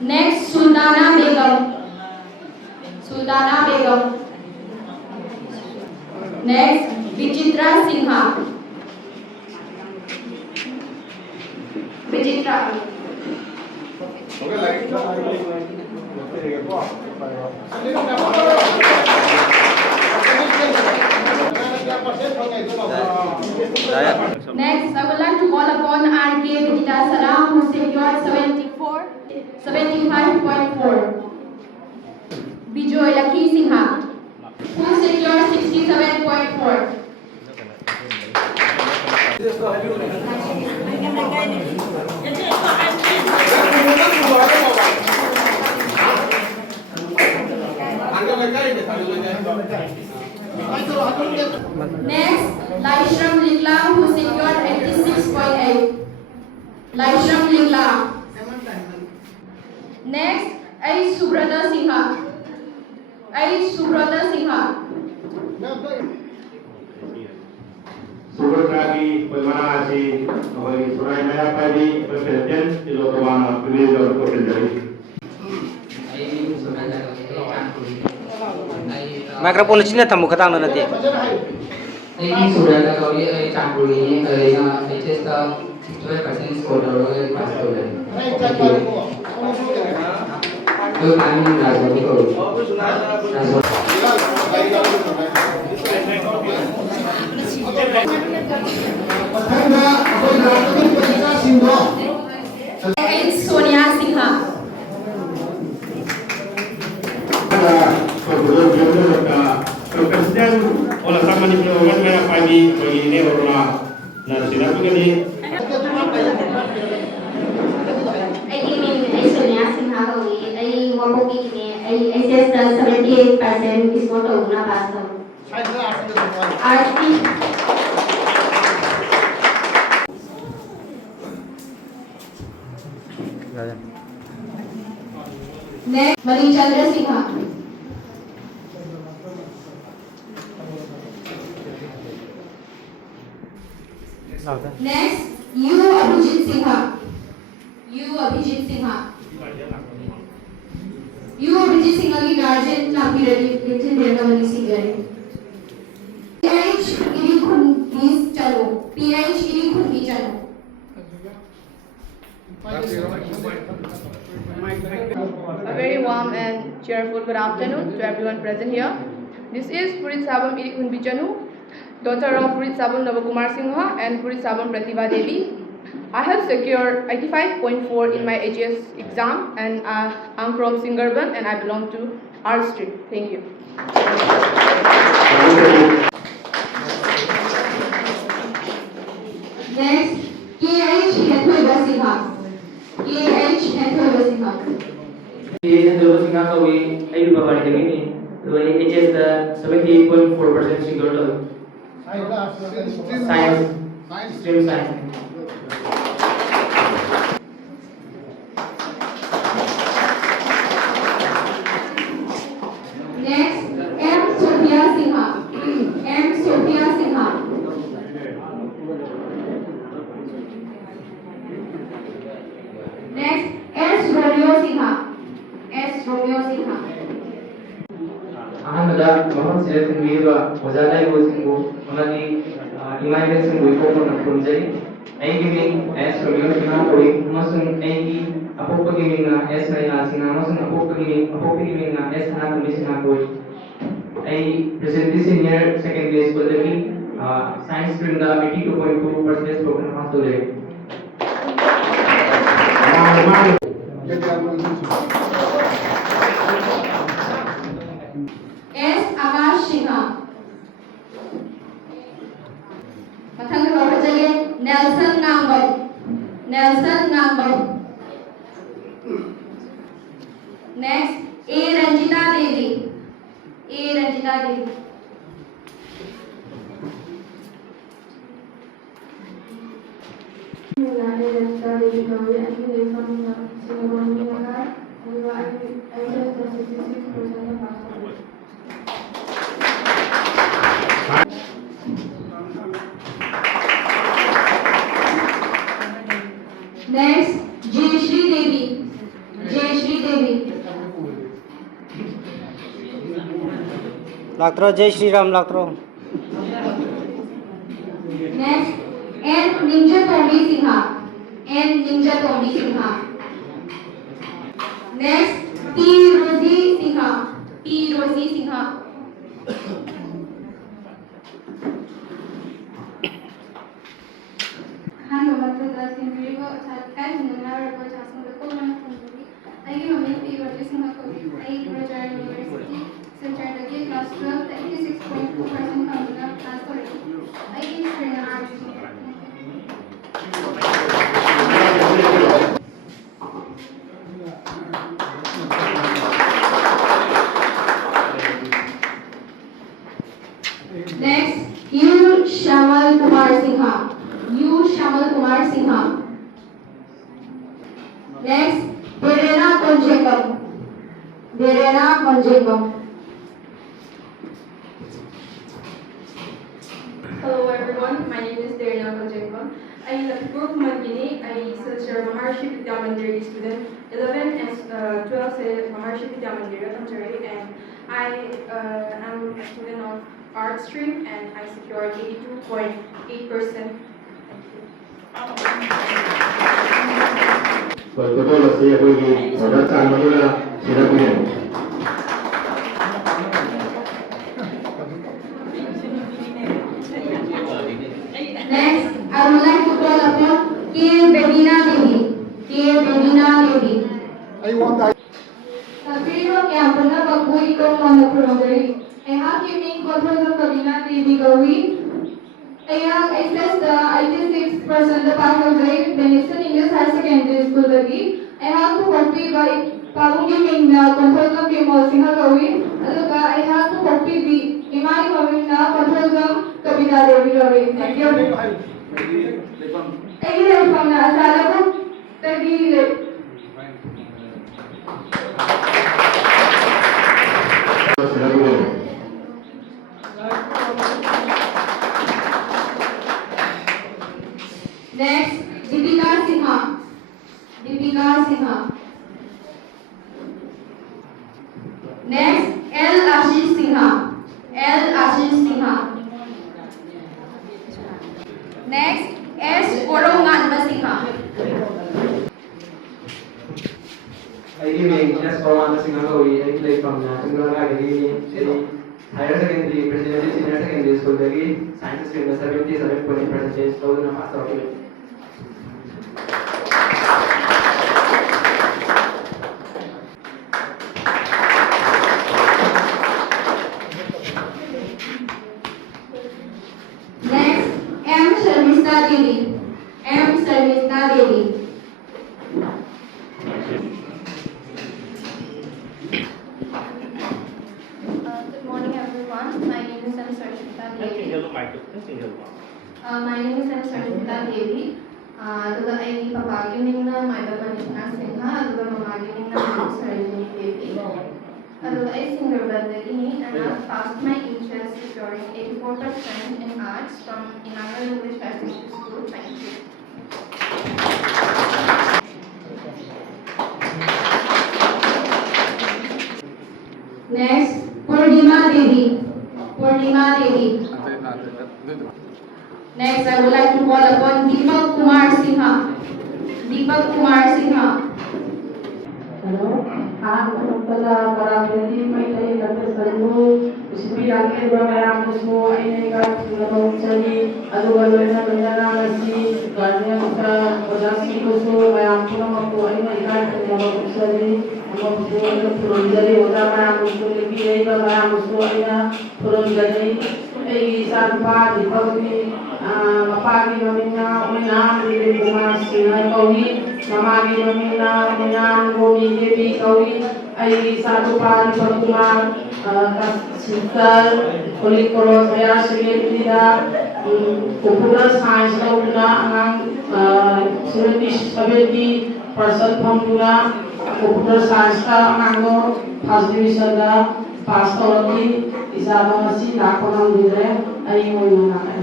Next, Sultana Begum. Sultana Begum. Next, Vichitra Sinha. Vichitra. Next, I would like to call upon RK Vijita Salam, who secured 75.4. Bijoy Lakhi Sinha, who secured 67.4. Next, Laishram Lingla, who secured 86.8. Laishram Lingla. Next, A. Subrata Sinha. A. Subrata Sinha. Subrata की परिमाणा ऐसी हमारी सुराई में आप भी president की लोकवाना please और को फिल्टरी microphone चिन्ह थम्बो खतांग नते Ini sudah ada kau ini campur ini yang HS ta 12% score dari pas tu kan. Tu kami nak jadi kau. Sonia Sinha. Presiden oleh sama ni program mana pagi bagi ini orang nak siapa begini. Ai Sonia Sinha hogi ai wamoki ni ai SS 78% score to na pass to. Arti Next, Manichandra Sinha. Next, U. Abhijit Sinha. U. Abhijit Sinha. U. Abhijit Sinha की guardian काफी ready little regularly singer है। PH eri खुंडी चलो। PH eri खुंडी चलो। A very warm and cheerful good afternoon to everyone present here. This is Purit Sabam Irikun Bichanu, daughter of Purit Sabam Navakumar Singha and Purit Sabam Pratibha Devi. I have secured 85.4 in my HS exam and I'm from Singarban and I belong to R Street. Thank you. Next, KH Hethoiba Sinha. KH Hethoiba Sinha. Ini adalah singa kau ini ayu bapak ini ni. Dua ini HS 78.4% score tu. Science. Stream science. Next, M. Sophia Sinha. M. Sophia Sinha. Next, S. Romeo Sinha. S. Romeo Sinha. Ahmada Muhammad Siraj Mirwa Wazalai Gosingo Onani Imailai Singh ko na punjai ai giving as Romeo Sinha koi masun ai ki apopa giving na S Naina Sinha masun apopa giving na S Hana Kumi Sinha koi ai presently senior secondary school lagi science stream da 82.2% program pass to le S. Akash Sinha. Mathang ke bawah chaliye Nelson Ngamban. Nelson Ngamban. Next, A. Ranjita Devi. A. Ranjita Devi. Next, Jayashree Devi. Devi लाक्ट्रो जय श्री राम लाक्ट्रो next N निंजा तोंडी Sinha N निंजा तोंडी Sinha next T Rozy Sinha Hano matunda simbirigo tatkan nunara ko jasmo ko man kundi ai mami pi roji singha ko ai Rojar University Center the class 12 86.2% kamuna pass kore ai Srina Arts next U Shyamal Kumar Sinha next बेरेना कंजेकम Hello everyone, my name is Derina Konjengpam. I am Lakpur Kumagini. I serve Maharshi Vidya Mandir student 11 and 12 से Maharshi Vidya Mandir Tamchari, and I am a student of art stream and I secured 82.8%. Betul saya pergi datang mana sudah punya. Next I would like to call upon K Bebina Devi Sapiro kaya puna pagbuhi ko mga promogari. Ay hakim ning kontrol sa kabina TV gawi. Ay access the 86% the pass of grade Benison English Higher Secondary School lagi. Ay haku copy by pagungi ning na kontrol ka kimo singa gawi. Aduga ay haku copy bi imai kami na kontrol ka kabina devi gawi. Thank you. Ay gila na asala ko tagile. Sudah punya. Next, Deepika Sinha. Next, L. Ashish Sinha. Next, S. Orongan Sinha. I give just for one single way, I play from single higher secondary, presidency senior secondary school, science stream 77.8% thousand pass out. Next, M. Sharmista Devi. Good morning everyone. My name is Sarshita Devi. My name is Sarshita Devi. Aduga ay papagi mingna Maida Manishna Sinha, aduga mamagi mingna Sarojini Devi. Aduga ay singer bandagini, and I passed my interest securing 84% in arts from Inanga English Higher Secondary School. Thank you. Next, Purnima Devi. Next, I would like to call upon Deepak Kumar Sinha. Hello, pala para pwede may tayo nagpasal mo. Isipilang iba mayamos mo ay naikat na sali. Alo-alo na si ganyan sa pagdasi ko so mayampo naman po ay naikat na sali. Ang mga po purong dali. Wala mayamos mo ay iba mayamos mo ay na purong dali. Ay isang pa, di ba mapagi namin na uminaan, hindi bumas na kawin. Mamagi namin na uminaan, bumigili kawin. Ay sa lupa, di pagtuman, kasintal, kulit-kulos, kaya sige, nila, computer science na una, ang 70% panguna, computer science ka, ang first division na, pass already, isa mo si nako ng dire, ay mo yun na kayo.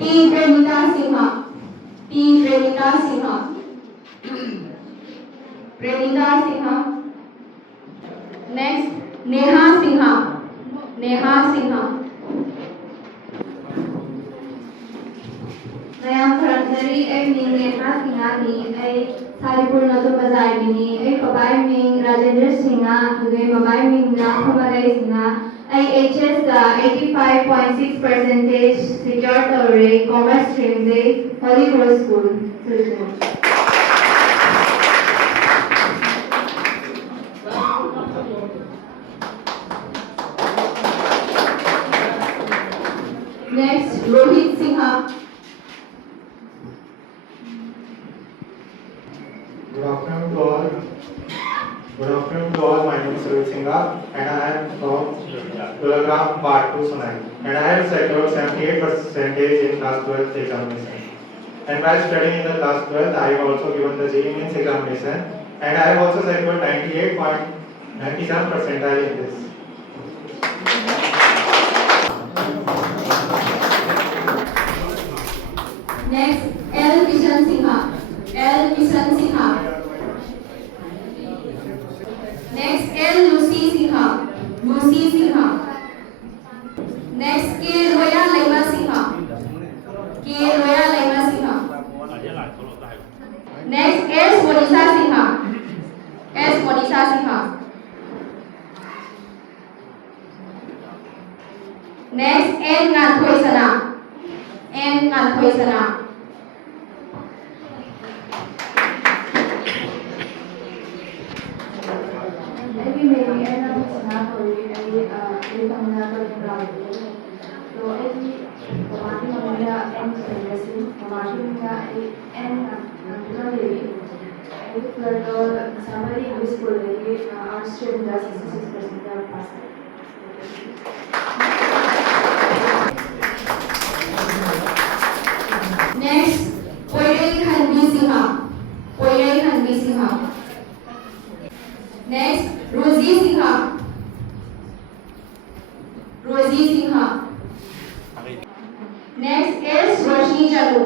P. Prenita Sinha. P. Prenita Sinha. Prenita Sinha. Next, Neha Sinha. Neha Sinha. Mayam Karanjari Ming Neha Sinha ni Saripur Natu Bazar ni Papai Ming Rajendra Sinha Papai Ming Nakhamalai Sinha HS 85.6% secured the commerce stream the Holy Cross School. Next, Rohit Sinha. Good afternoon to all. Good afternoon to all. My name is Rohit Singha and I am from Gulagram Part 2 Sonai. And I have secured 78% in class 12th examination. And while studying in the class 12th, I have also given the JEE Mains examination. And I have also secured 98.97 percentile in this. Next, L. Kishan Sinha. L. Kishan Sinha. Next, L. Lucy Sinha. Lucy Sinha. Next, K. Roya Laima Sinha. K. Roya Laima Sinha. Next, S. Monisha Sinha. S. Monisha Sinha. Next, N. Nganthoi Sana. N. Nganthoi Sana. Every maybe I know it's not for you, every Tamil so every Mati Mamaya and Sendasi, Mati and every further somebody who is school, our student does 66% are passed. Next, Poirei Khanvi Sinha. Poirei Khanvi Sinha. Next, Rosie Sinha. Rosie Sinha. Next is Roshni Chalu.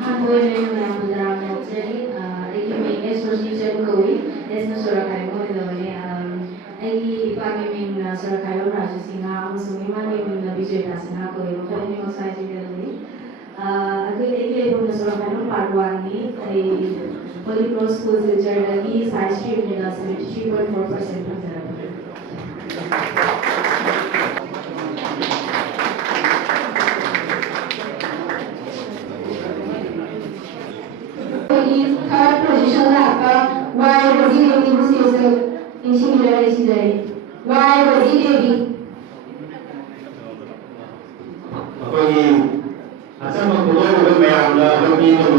हाँ वो नहीं मैं आपको जरा मैं चली एक महीने सोचनी चाहिए कोई ऐसा सोरा खाई वो इधर एक पानी में सोरा खाई वो राजू सिंह हम सुनी माने में विजय दासिंह कोई वो पहले वो साइज इधर अगर एक वो सोरा खाई वो पार्टवानी Holy Cross School से चढ़ी साइज स्ट्रीम में 73.4% Third position là Y Rosie Devi Busese in similar today. Y Rosie Devi. Ako'y asa magpuloy ko mayam na hindi mo mo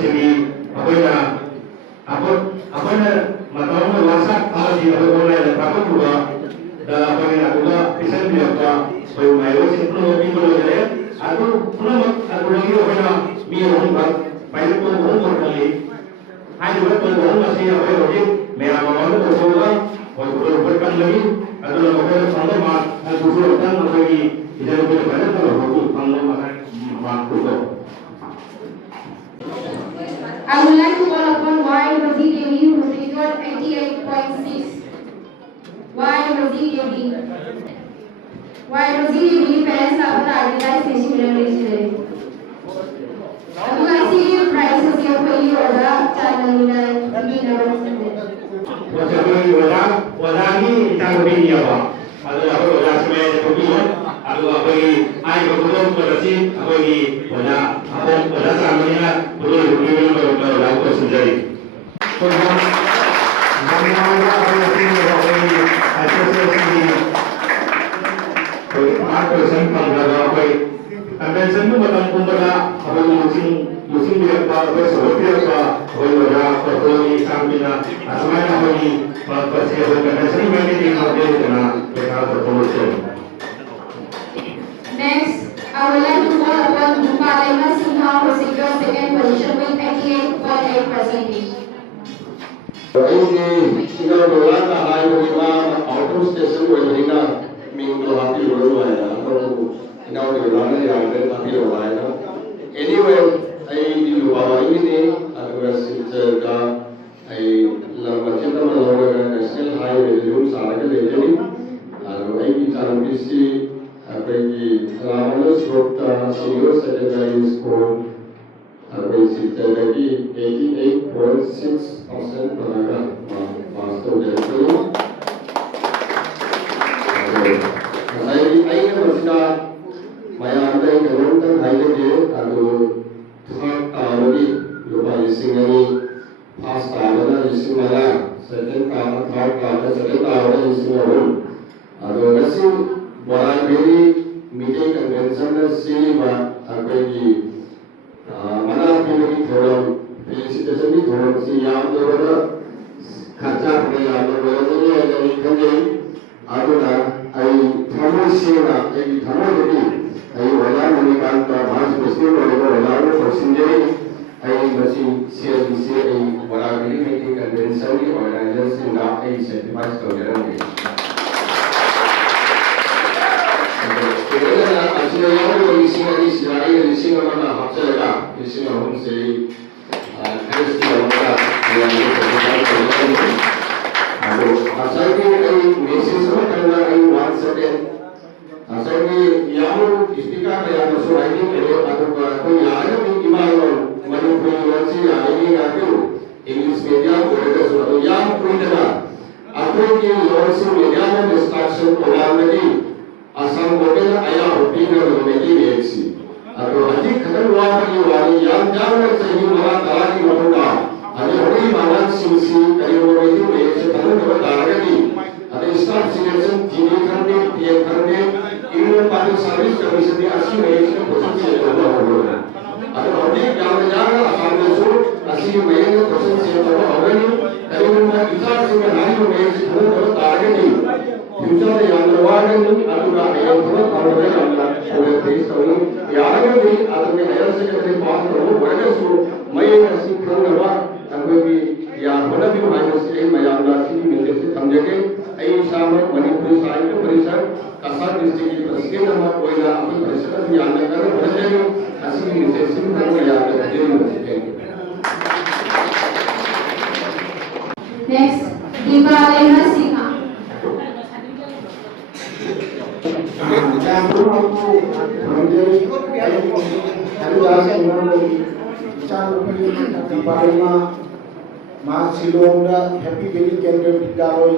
sini ako na matawag na wasak para di ako online na dapat ko da ako'y ako pisan biya ka so may wasin puno mo dere ako puno ako lagi ako na miyo ba pwede ko mo kali hai dua ko masih ako roji mayam mo ko so ba ko berkan lagi atau ako sama ma ako so tan lagi idan ko ba na ko panglo ma ko I would like to call upon Y Rosie Devi who secured 88.6. Y Rosie Devi. Y Rosie Devi parents are identified in similar today. Abu I see your prices here for you or the channel in wala ni taruhi niya ba ado ako wala sa may tubiyon ako ay ko kasi ako wala sa amin na wala ko sundari so convention mo matang kumbaga ako using bilang pa ako sa hotel pa ako wala ko ni samina asmay ako ni pagpasya ko convention may meeting ako na kaya promotion. Next, I would like to call upon Bupalaima Sinha who secured second position with 88.8%. Ini sila bola tak lain dari auto station Mingdo happy world now the runner young happy world. Anyway, I do our ini address it I lama kita melakukan national highway dulu sahaja lagi. Lalu I kita ambisi apa ini Ramana Srota Senior Secondary School basic lagi 88.6% pelajar masuk jadi. Saya masih mayam yang kemudian highway dia lalu third lagi lupa isingani first tahun ising mana second tahun third tahun second tahun ising orang lalu nasi boran beri meeting convention sini apa ini mana pilih orang felicitation ni orang si yang orang kerja yang orang ni ada ni kerja ada ai thamu sena ai thamu jadi ai wala ni kan ta bahas mesti wala persinjai ai masih CLBC ai wala ni meeting convention ni organization na ai certified program ni Kemudian asal yang berisi ni selain berisi mana hafal lah, berisi orang seri harus dilakukan yang certified program ni. Asal ni message sama kerana one second. Asal ni yang speaker yang masuk lagi atau yang ni imaron manipulasi yang ini aku English media boleh suatu yang punya. Aku ni langsung media yang instruction orang lagi. Asal boleh ayah opinion lagi reaksi. Atau nanti kedua bagi yang jangan sehingga malah lagi mahulah. Ada orang mana sisi dari orang itu reaksi tahu dapat lagi. Ada staff selection jini kerana dia kerana ini pada servis kami sendiri asing reaksi posisi yang orang. Ada orang yang jangan asal masuk asing reaksi posisi yang orang. Dari mana kita sehingga hari reaksi tahu dapat lagi. Future yang berwarna ini adalah yang perlu orang yang oleh Tuhan. Yang ini adalah yang sekali pas orang boleh suruh main asing kerana Anggobi yang mana भी minus ए मयामदासी मिलते से समझेंगे ऐ शामत मणिपुर साहित्य परिषद Kasar district की president हमारा कोई ना अपनी परिषद में याद कर बढ़ेंगे ऐसी मिलते से हम याद करेंगे Next, Divalena Singha. Ma Silonga Happy Valley Kendra Pidaroi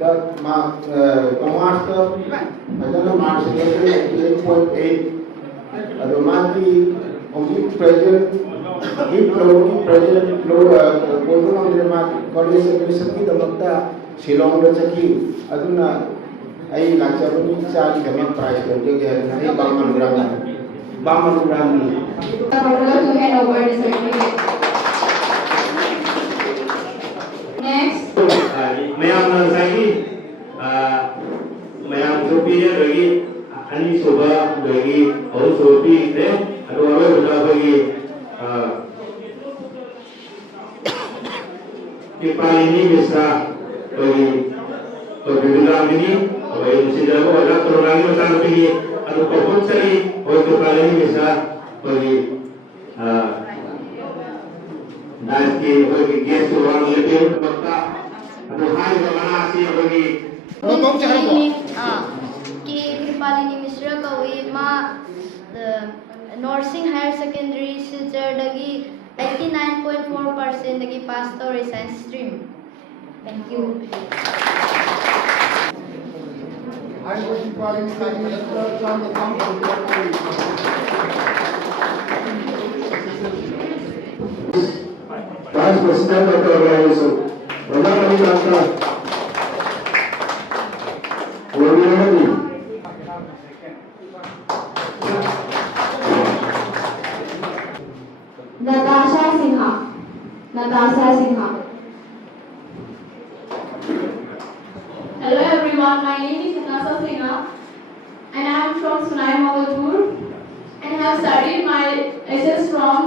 that ma Master Madana March 8.8 Adamati only present if Lodi present Bodo on the market college admission the Makta Silonga Chaki Aduna I Lakshapani Chari Dhamma price Kendra Baman Grami. To hand over the certificate. Next. Mayam lagi, mayam supaya lagi, ani soba lagi, orang sopi deh, atau orang berapa lagi, kepala ini bisa lagi, berbeda ini, apa yang mesti dilakukan adalah turun lagi macam lagi, atau kompon sekali, orang kepala ini bisa lagi. Nanti bagi guest orang lebih bermakna atau hal yang mana sih bagi कि कृपालिनी मिश्रा कवी मा nursing higher secondary Silchar दगी 89.4% दगी pass तौर science stream thank you I was Kripalini Mishra from the Vice President of the organization, Rana Ravi Natasha Sinha. Hello everyone, my name is Natasha Sinha and I am from Sunai Mogadpur and have studied my SS from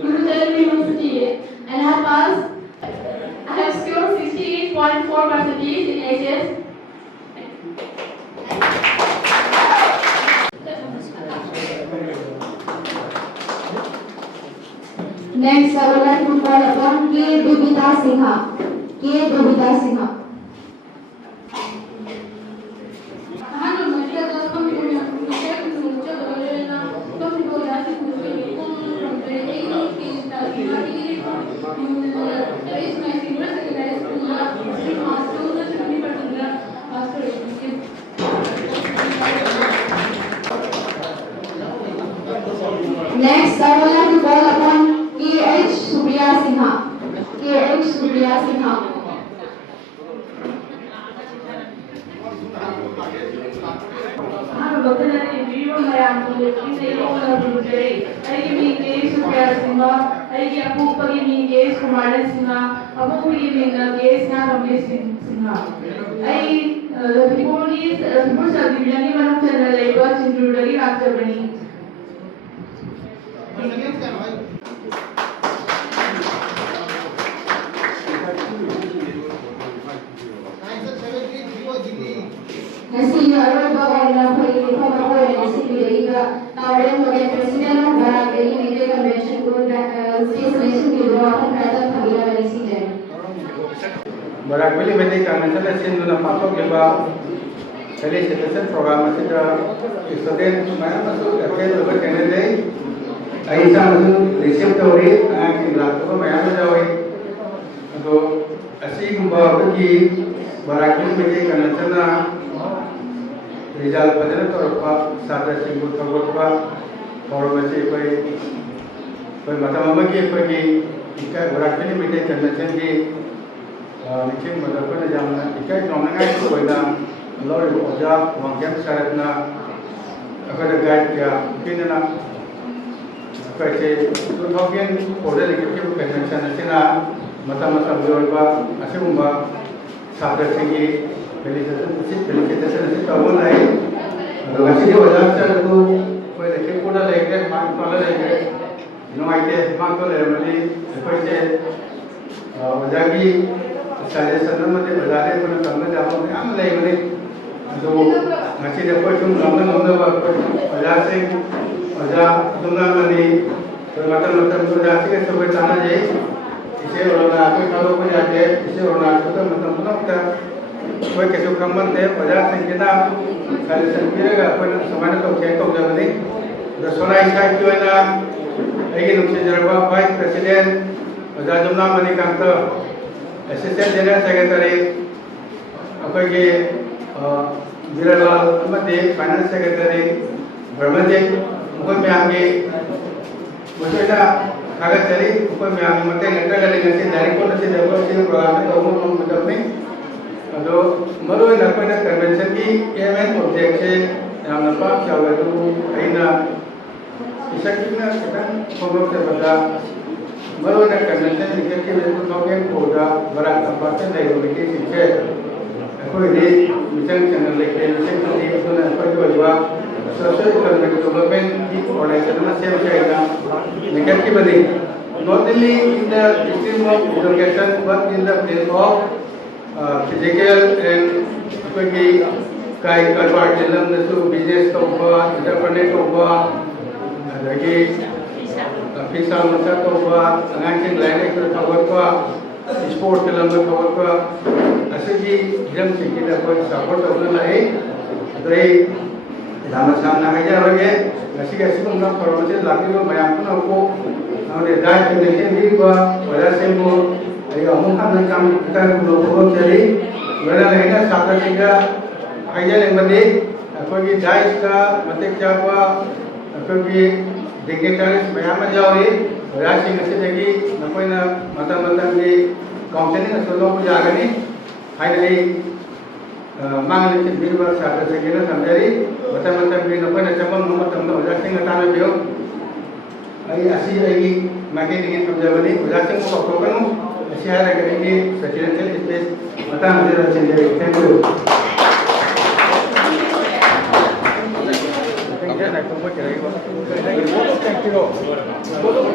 Guru Nanak University and I have scored 68.4% in HS. Next, I would like to call upon K. Bibita Sinha. K. Bibita Sinha. Next, I would like to call upon K.H. Supriya Sinha. K.H. Supriya Sinha. Ngasi araw ba na pwede pa ba ko na si Liga Tawag mo kay President ng Barangay Media Convention ko station ke dua akan kata kabila balik sini. Barangkali media convention station na pasok leba kali station program kita student mana masuk akhir lepas kena deh. Aisa masuk receive teori akan kelas tu mana jawai. So asing membawa pergi barangkali media convention na result pada terapa sahaja singgung terapa orang masih pergi mata-mata pergi ikat barangkali media convention di mungkin pada zaman ikat orang yang itu pada lori ojak wangkam syaratna agar guide dia mungkin na kerja tu mungkin pada lagi convention sena mata-mata berubah asyik umba sahaja singgi Felicitations tahun lain. Masih di wajah saya tu, boleh lekik pun dah lekik, mak pun dah lekik. Nomai deh, mak tu leh mali, lepas je wajah ni saya senang mati wajah ni pun kami dah mahu am leh mali. So masih lepas tu lama wajah sih wajah tunggal mali, macam wajah sih sebagai tanah je. Isi orang aku kalau pun ada, isi orang aku tu macam kita कोई किसी कमर दे वजह से कितना कल संपीरेगा कोई समाने तो check तो जब नहीं तो सोना इच्छा क्यों है ना लेकिन उनसे जरबा वाइस प्रेसिडेंट वजह जुमना मनी कांतो असिस्टेंट जनरल सेक्रेटरी कोई के विरलाल मध्य फाइनेंस सेक्रेटरी ब्रह्मदेव कोई में आगे मुझे ना कागज चली कोई में आगे मध्य नेत्र का लेकिन से डायरेक्ट को नसे डेवलप से प्रोग्राम में तो वो मतलब नहीं तो मरो इन अपन कन्वेंशन की एमएन ऑब्जेक्ट से हम नपा क्या हुआ तो आइना इसेक्टिवना कितना फॉलो से बता मरो इन कन्वेंशन निकल के मेरे को नौकें कोड़ा बड़ा कंपार्ट में नहीं होने की शिक्षा कोई दे मिशन चैनल लेके मिशन को दी तो ना कोई जो हुआ सोशल इकोनॉमिक डेवलपमेंट की ऑर्गेनाइजेशन में सेव किया निकल के बने not only in the stream of education but in the field of physical and कोई काय करवार जिलम ने सु बिजनेस तो हुआ इंटरप्रेन्योर तो हुआ लगे फिसा मचा तो हुआ अंगांचिंग लाइन एक तो हुआ स्पोर्ट फिल्म में हुआ ऐसे कि जम से कि कोई सपोर्ट होने लगे तो ये दाम सामना है जा रहे ऐसी कैसी को उनका फॉर्मेशन लाके को मैं आपको को हमने दायित्व देते भी हुआ वजह से वो ये हम काम kita belum jadi wala lainnya sahaja sehingga aja yang penting pergi dais ka mati siapa pergi dignitaries bayam jauhi rasi nasi lagi nampai na mata di counseling asolo ko jaga ni finally mangan ni birba sahaja sehingga samjari mata di nampai na cabang mata rasi ngatana bio ai asi lagi makin ingin samjawani rasi ko kokonu Siapa yang ini presidential space mata hadir sendiri. Thank you. Thank you.